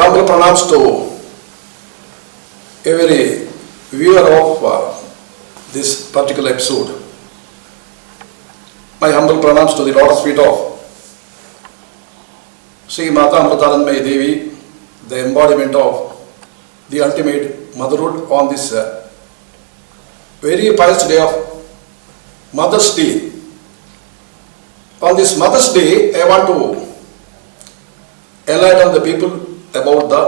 humble pranams to every viewer of this particular episode. My humble pranams to the lotus feet of Sri Mata Amritanandamayi Devi, the embodiment of the ultimate motherhood on this very pious day of Mother's Day. On this Mother's Day, I want to enlighten the people about the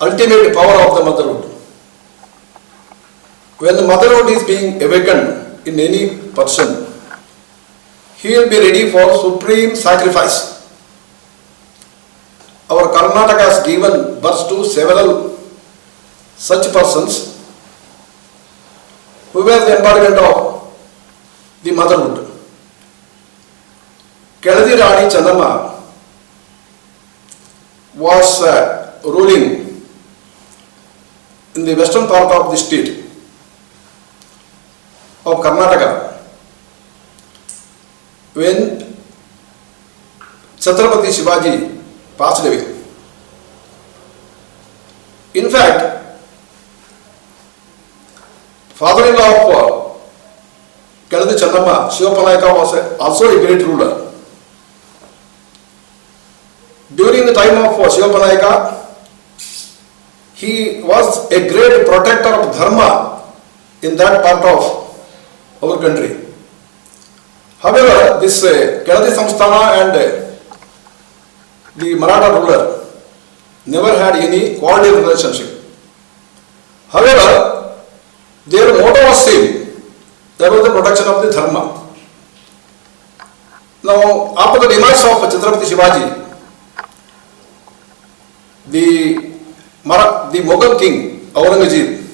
ultimate power of the motherhood. When the motherhood is being awakened in any person, he will be ready for supreme sacrifice. Our Karnataka has given birth to several such persons who were the embodiment of the motherhood. Keladi Rani Channamma was ruling in the western part of the state of Karnataka when Chhatrapati Shivaji passed away. In fact, father-in-law of Keladi Channamma, Shivapanayaka, was also a great ruler. During the time of Shivapanayaka, he was a great protector of dharma in that part of our country. However, this Keladi Samsthana and the Maratha ruler never had any cordial relationship. However, their motto was same. That was the protection of the dharma. Now, after the demise of Chhatrapati Shivaji, the Mughal king Aurangzeb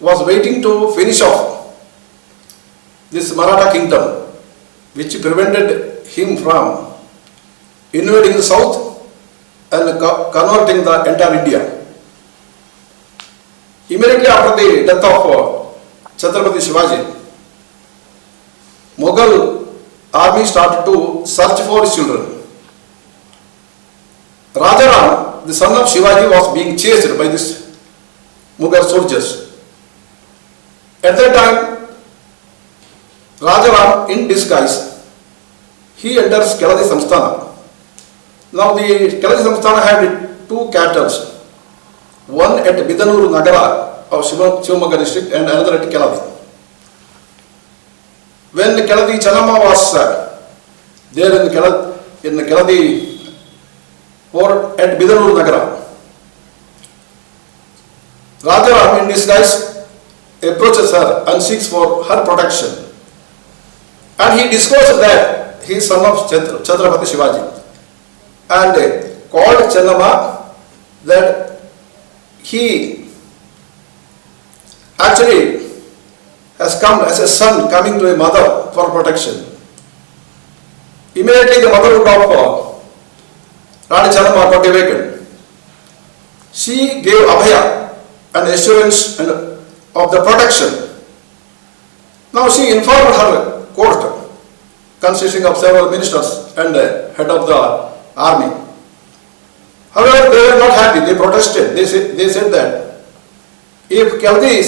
was waiting to finish off this Maratha kingdom, which prevented him from invading the south and converting the entire India. Immediately after the death of Chhatrapati Shivaji, Mughal army started to search for his children. Rajaram, the son of Shivaji, was being chased by these Mughal soldiers. At that time, Rajaram, in disguise, he enters Keladi Samsthana. Now, the Keladi Samsthana had two capitals, one at Bidanur Nagara of Shivamogga district and another at Keladi. When Keladi Channamma was there in the Keladi or at Bidanur Nagara, Rajaram in disguise approaches her and seeks for her protection. And he discloses that he is son of Chhatrapati Shivaji and called Channamma that he actually has come as a son coming to a mother for protection. Immediately the motherhood of Rani Channamma got awakened. She gave abhaya and assurance of the protection. Now she informed her court, consisting of several ministers and head of the army. However, they were not happy. They protested. They said that if Keladi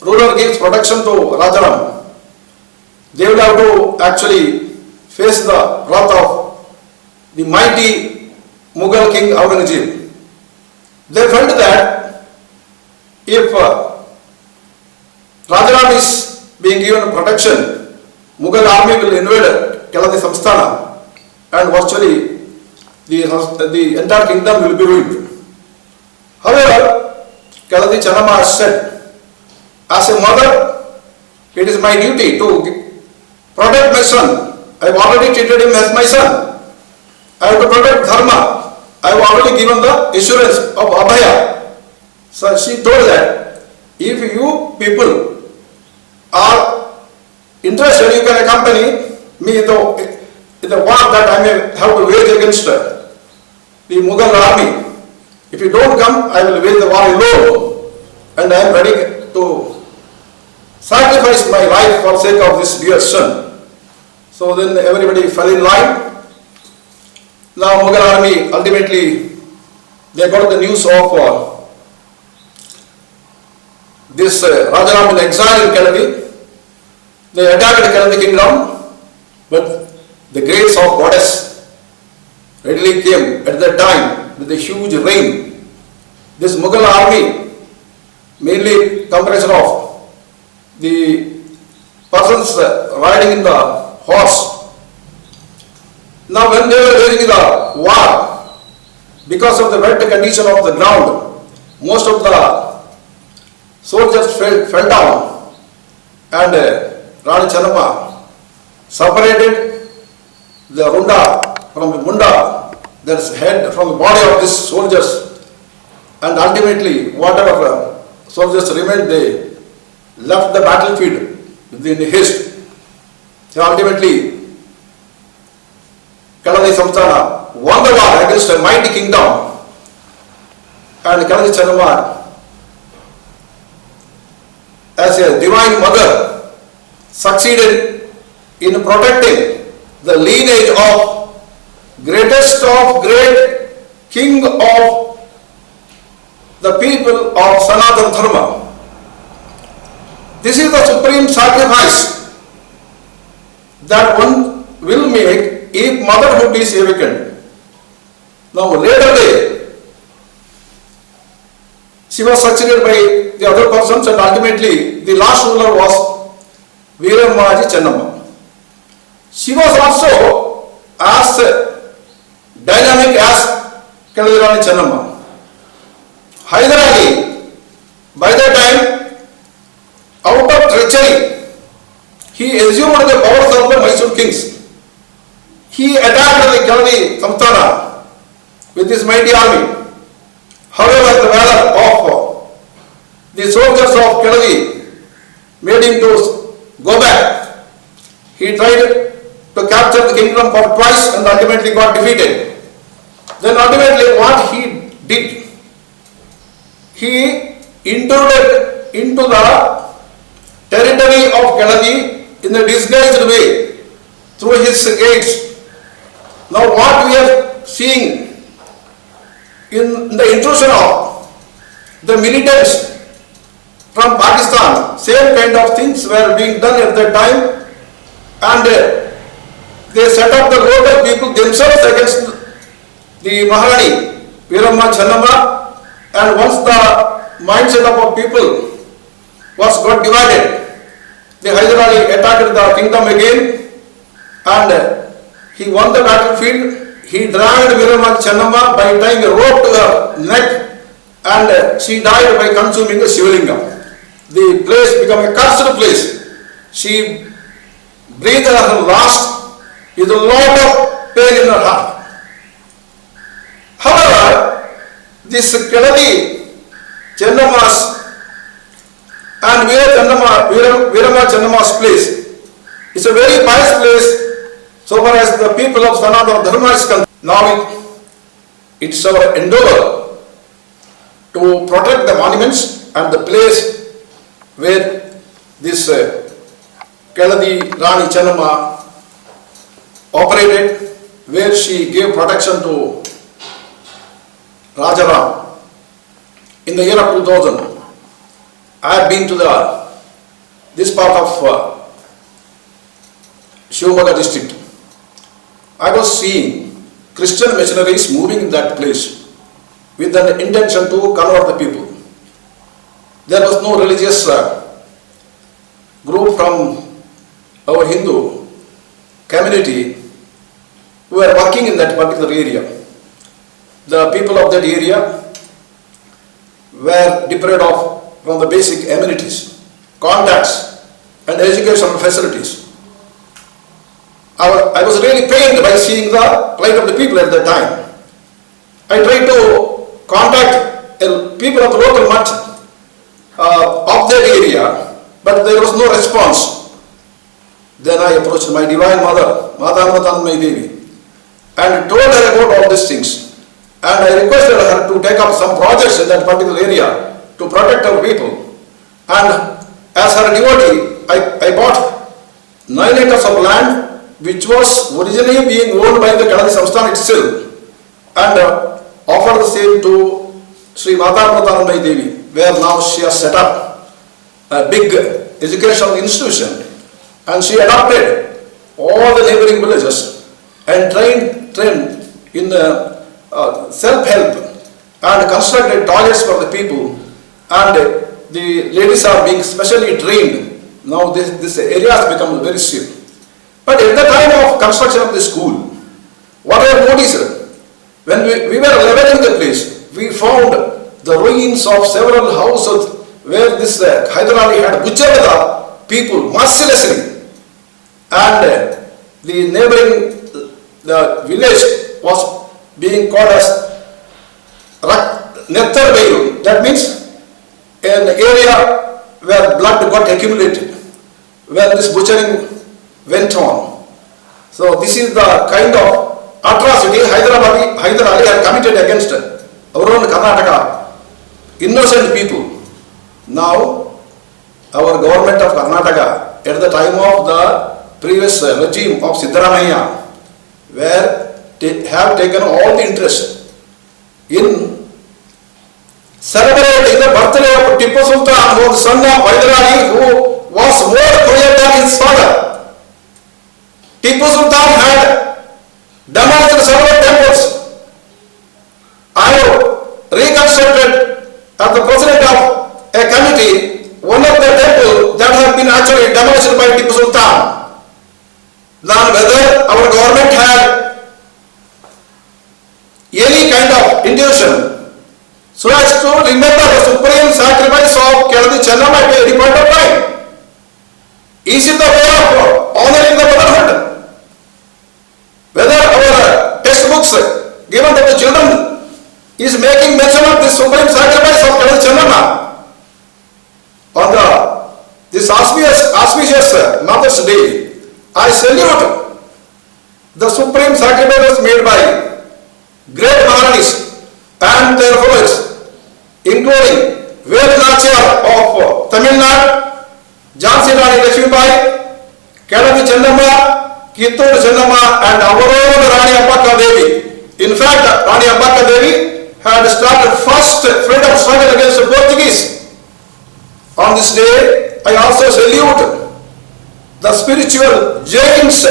ruler gives protection to Rajaram, they will have to actually face the wrath of the mighty Mughal king Aurangzeb. They felt that if Rajaram is being given protection, Mughal army will invade Keladi Samsthana and virtually the entire kingdom will be ruined. However, Keladi Channamma has said, as a mother, it is my duty to protect my son. I have already treated him as my son. I have to protect dharma. I have already given the assurance of abhaya. So she told that if you people are interested, you can accompany me in the war that I may have to wage against the Mughal army. If you don't come, I will wage the war alone, and I am ready to sacrifice my life for sake of this dear son. So then everybody fell in line. Now Mughal army ultimately they got the news of this Rajaram in exile in Keladi. They attacked Keladi kingdom, but the grace of goddess readily came at that time with a huge rain. This Mughal army, mainly comprised of the persons riding in the horse. Now when they were waging the war, because of the wet condition of the ground, most of the soldiers fell down, and Rani Channamma separated the Runda from the Munda, that is head from the body of these soldiers, and ultimately whatever soldiers remained, they left the battlefield within haste. So ultimately Keladi Samsthana won the war against a mighty kingdom, and Keladi Channamma, as a divine mother, succeeded in protecting the lineage of greatest of great king of the people of Sanatana Dharma. This is the supreme sacrifice that one will make if motherhood is awakened. Now later day, she was succeeded by the other persons, and ultimately the last ruler was Veerammaji Chennamma. She was also as dynamic as Keladi Rani Chennamma. Hyder Ali, by that time, out of treachery, he assumed the powers of the Mysore kings. He attacked the Keladi Samsthana with his mighty army. However, the valor of the soldiers of Keladi made him to go back. He tried to capture the kingdom for twice and ultimately got defeated. Then ultimately what he did, he intruded into the territory of Keladi in a disguised way through his gates. Now what we are seeing in the intrusion of the militants from Pakistan, same kind of things were being done at that time, and they set up the local people themselves against the Maharani Veeramma Channamma, and once the mindset of our people got divided, the Hyder Ali attacked the kingdom again, and he won the battlefield. He dragged Veeramma Channamma by tying a rope to her neck, and she died by consuming the Shivalingam. The place became a cursed place. She breathed her last with a lot of pain in her heart. However, this Keladi Channamma's and Veeramma Channamma's place is a very pious place so far as the people of Sanatana Dharma is concerned. Now it's our endeavor to protect the monuments and the place where this Keladi Rani Channamma operated, where she gave protection to Rajaram. In the year of 2000, I had been to this part of Shivamogga district. I was seeing Christian missionaries moving in that place with an intention to convert the people. There was no religious group from our Hindu community who were working in that particular area. The people of that area were deprived of from the basic amenities, contacts, and educational facilities. I was really pained by seeing the plight of the people at that time. I tried to contact people of the local much of that area, but there was no response. Then I approached my divine mother, Mata Amritanandamayi Devi, and told her about all these things. And I requested her to take up some projects in that particular area to protect our people. And as her devotee, I bought 9 acres of land which was originally being owned by the Keladi Samsthan itself, and offered the same to Sri Mata Pratanamai Devi, where now she has set up a big educational institution, and she adopted all the neighboring villages and trained in self-help and constructed toilets for the people, and the ladies are being specially trained. Now this area has become very safe. But at the time of construction of the school, what I have noticed, when we were leveling the place, we found the ruins of several houses where this Hyder Ali had butchered the people mercilessly, and the neighboring village was being called as Nettar Bayur. That means an area where blood got accumulated when this butchering went on. So this is the kind of atrocity Hyder Ali had committed against our own Karnataka, innocent people. Now, our government of Karnataka, at the time of the previous regime of Siddaramaiah, where they have taken all the interest in celebrating the birthday of Tipu Sultan, who was the son of Hyder Ali, who was more cruel than his father. Tipu Sultan had demolished several temples. I have reconstructed as the president of a committee one of the temples that have been actually demolished by Tipu Sultan. Now whether our government had any kind of intuition so as to remember the supreme sacrifice of Keladi Chennamma at any point of time. Is it the way of honoring the motherhood? Whether our textbooks given to the children is making mention of this supreme sacrifice of Keladi Chennamma. On this auspicious Mother's Day, I salute the supreme sacrifice made by great Maharanis and their followers, including Ved Nachyar of Tamil Nadu, Jhansi Rani Lakshmibai, Keladi Chennamma, Kittur Chennamma, and our own Rani Ambaka Devi. In fact, Rani Ambaka Devi had started first freedom struggle against the Portuguese. On this day, I also salute the spiritual giants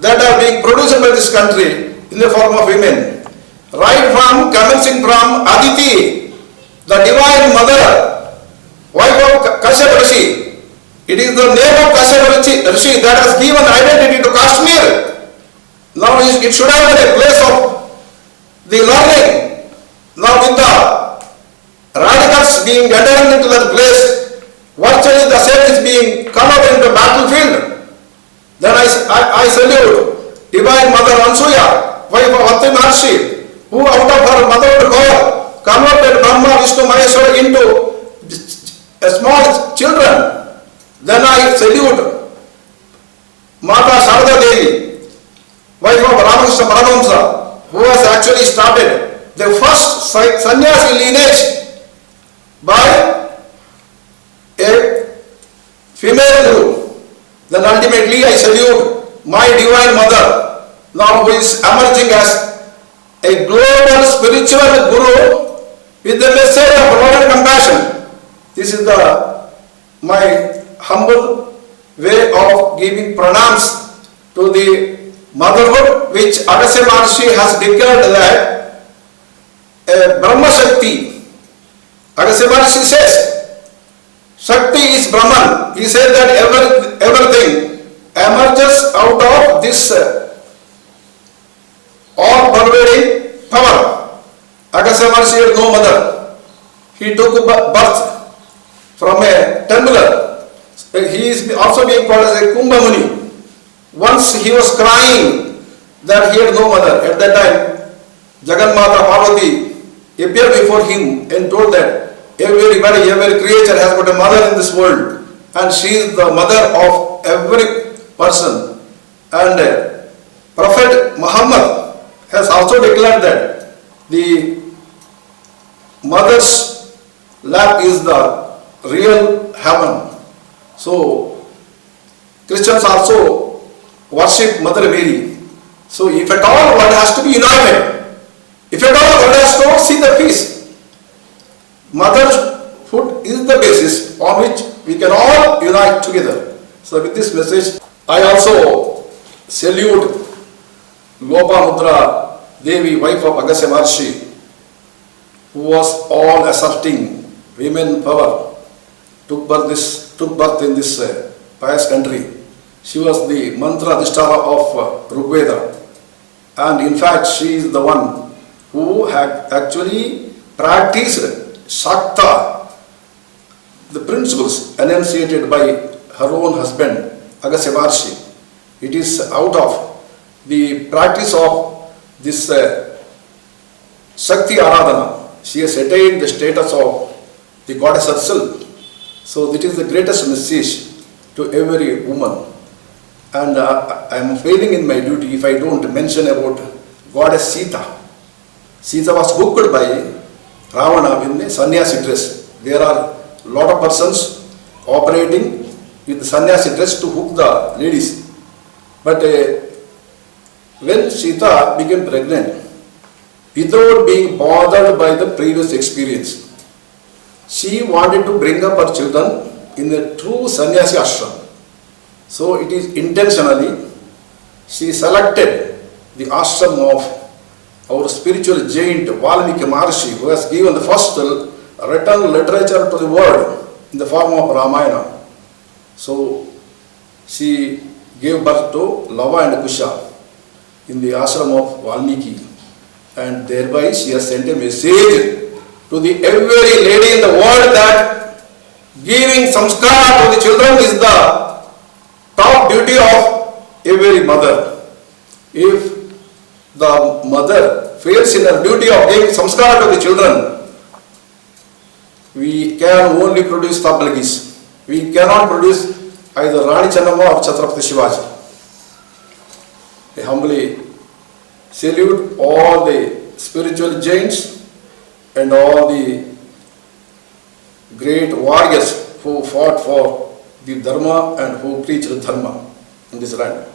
that are being produced by this country in the form of women. Right from commencing from Aditi, the divine mother, wife of Kashyap Rishi. It is the name of Kashyap Rishi that has given identity to Kashmir. Now it should have been a place of the learning. Now with the radicals being entering into that place, virtually the same is being converted into battlefield. Then I salute Divine Mother Ansuya, wife of Atri Maharshi, who out of her motherhood God converted Brahma, Vishnu, Maheshwara into small children. Then I salute Mata Sharada Devi, wife of Ramakrishna Paramahamsa, who has actually started the first sannyasi lineage by a female guru. Then ultimately I salute my divine mother, now who is emerging as a global spiritual guru with the message of love and compassion. This is my humble way of giving pranams to the motherhood, which Agastya Maharshi has declared that a Brahma Shakti. Agastya Maharshi says, Shakti is Brahman. He said that everything emerges out of this all-pervading power. Agastya Maharshi had no mother. He took birth from a temple. He is also being called as a Kumbha Muni. Once he was crying that he had no mother. At that time, Jagannatha Parvati appeared before him and told that everybody, every creature has got a mother in this world, and she is the mother of every person. And Prophet Muhammad has also declared that the mother's lap is the real heaven. So Christians also worship Mother Mary. So if at all one has to be united, if at all one has to see the peace, motherhood is the basis on which we can all unite together. So with this message, I also salute Lopamudra Devi, wife of Agastya Maharshi, who was all asserting women power, took birth in this pious country. She was the mantra adhishtara of Rigveda, and in fact she is the one who had actually practiced Shakta, the principles enunciated by her own husband Agastya Maharshi. It is out of the practice of this Shakti Aradhana she has attained the status of the goddess herself. So that is the greatest message to every woman. And I am failing in my duty if I don't mention about goddess Sita. Sita was hooked by Ravana in a sannyasi dress. There are a lot of persons operating with the sannyasi dress to hook the ladies. But when Sita became pregnant, without being bothered by the previous experience, she wanted to bring up her children in a true sannyasi ashram. So it is intentionally she selected the ashram of our spiritual giant Valmiki Maharshi, who has given the first written literature to the world in the form of Ramayana. So she gave birth to Lava and Kusha in the ashram of Valmiki, and thereby she has sent a message to the every lady in the world that giving samskara to the children is the top duty of every mother. If the mother fails in her duty of giving samskara to the children, we can only produce Tablagis. We cannot produce either Rani Channamma or Chhatrapati Shivaji. I humbly salute all the spiritual giants and all the great warriors who fought for the Dharma and who preached Dharma in this land.